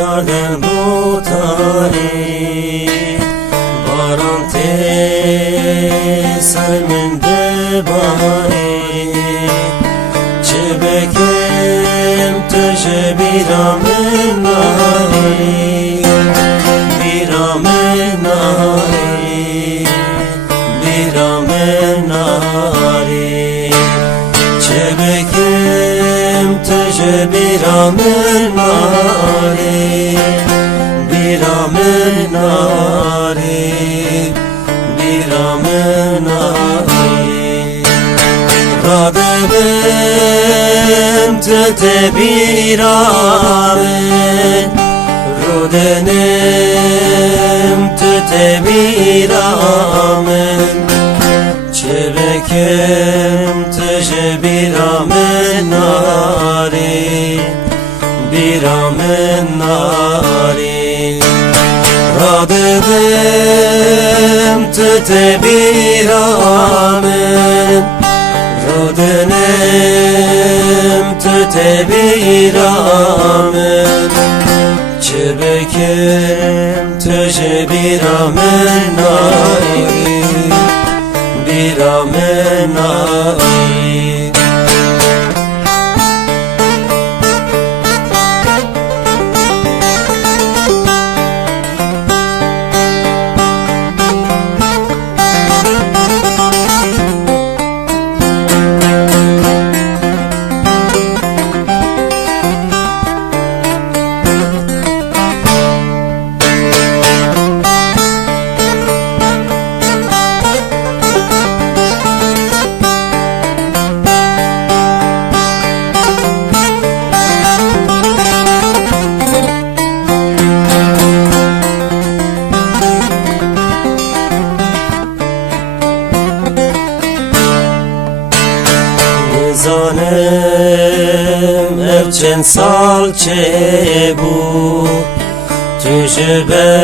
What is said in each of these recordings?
چاردن بوتانی باران تی سر من دبانی چه بکم تش بیرام ناری بیرام ناری بیرام ناری چه بکم تش بیرام ناری بیرام ناری بیرام ناری را ببم تت بیرام رودنم تت بیرام چه بکم تش بیرام ناری بیرام ناری را ببم تت بیرام رودنم تت بیرام چه بکم تش بیرام ناری بیرام ناری زانم اف چند سال چه بود توش به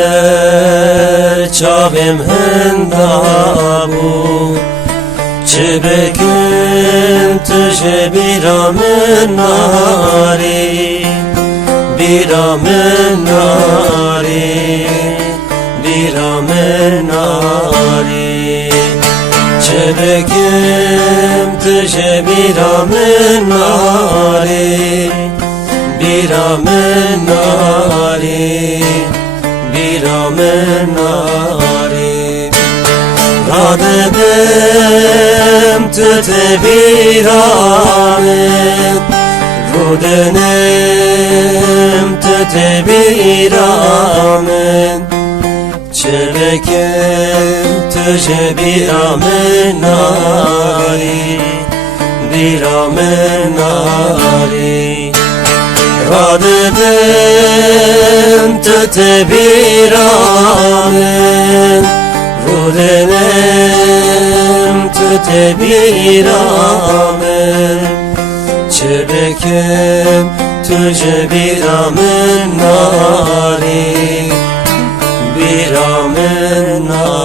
چاوم هندا بود چه بکن توش بیرام ناری بیرام ناری بیرام ناری چه بکم تش بیرام ناری بیرام ناری بیرام ناری را ببم تت بیرام رودنم تت بیرام چه بکم تش بیرام ناری بیرام ناری را ببم تت بیرام رودنم تت بیرام چه بکم تش بیرام ناری بیرام ناری